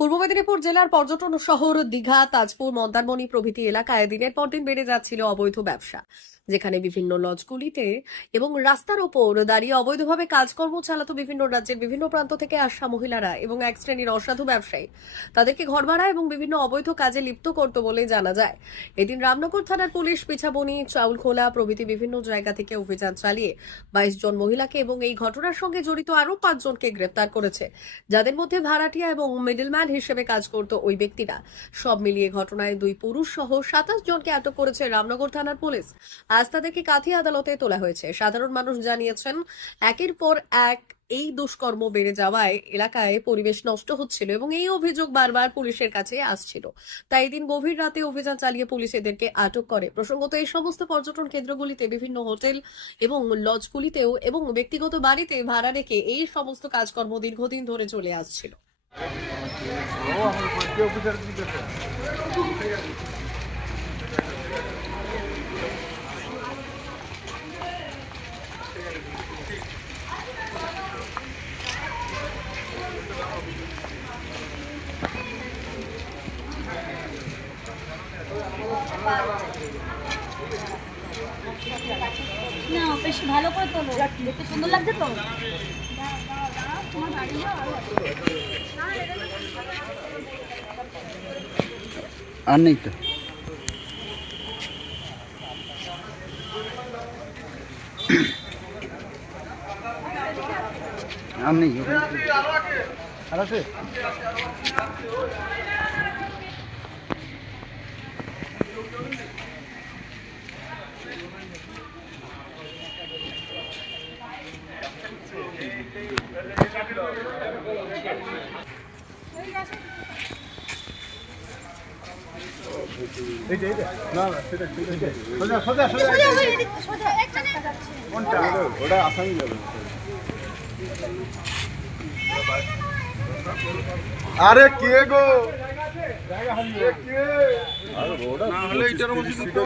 পূর্ব মেদিনীপুর জেলার পর্যটন শহর দীঘা, তাজপুর, মন্দারমণি প্রভৃতি এলাকায় দিনের পর দিন বেড়ে যাচ্ছিল অবৈধ ব্যবসা। যেখানে বিভিন্ন লজগুলিতে এবং রাস্তার ওপর দাঁড়িয়ে অবৈধভাবে কাজকর্ম চালাতো বিভিন্ন রাজ্যের বিভিন্ন প্রান্ত থেকে আসা মহিলারা এবং এক শ্রেণির অসাধু ব্যবসায়ী। তাদেরকে ঘর ভাড়া এবং বিভিন্ন অবৈধ কাজে লিপ্ত করত বলে জানা যায়। এদিন রামনগর থানার পুলিশ পিছাবনি চাউলখোলা প্রভৃতি বিভিন্ন জায়গা থেকে অভিযান চালিয়ে বাইশ জন মহিলাকে এবং এই ঘটনার সঙ্গে জড়িত আরও পাঁচজনকে গ্রেপ্তার করেছে। যাদের মধ্যে ভাড়াটিয়া এবং মিডলম্যান হিসেবে কাজ করত ওই ব্যক্তিরা। সব মিলিয়ে ঘটনায় দুই পুরুষ সহ সাতাশ জনকে আটক করেছে রামনগর থানার পুলিশ। আজ তাদেরকে কাঁথি আদালতে তোলা হয়েছে। সাধারণ মানুষ জানিয়েছেন, একের পর এক এই দুষ্কর্ম বেড়ে যাওয়ায় এলাকায় পরিবেশ নষ্ট হচ্ছিল এবং এই অভিযোগ বারবার পুলিশের কাছে আসছিল। তাই দিন গভীর রাতে অভিযান চালিয়ে পুলিশ এদেরকে আটক করে। প্রসঙ্গত, এই সমস্ত পর্যটন কেন্দ্রগুলিতে বিভিন্ন হোটেল এবং লজগুলিতেও এবং ব্যক্তিগত বাড়িতে ভাড়া রেখে এই সমস্ত কাজকর্ম দীর্ঘদিন ধরে চলে আসছিল। না বেশ ভালো করে তোলো। দেখতে সুন্দর লাগছে তো? আর নেই তো। আর নেই। আর আছে? না না ওটা আসামি যাবে আরে কে গো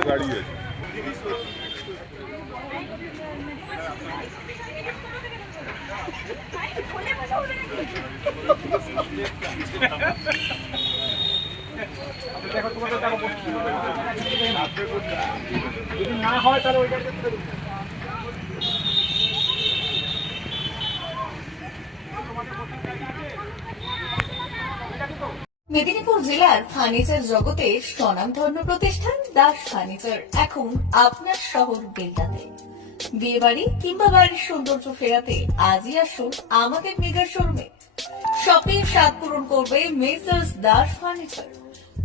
গাড়ি আছে যদি না হয় তাহলে মেদিনীপুর জেলার ফার্নিচার জগতের স্বনামধন্য প্রতিষ্ঠান দাস ফার্নিচার। এখন আপনার শহর বেলদাতে বিয়ে বাড়ি কিংবা বাড়ির সৌন্দর্য ফেরাতে আজই আসুন আমাদের মেগা শোরুমে। শপিং স্বাদ পূরণ করবে মেসার্স দাস ফার্নিচার।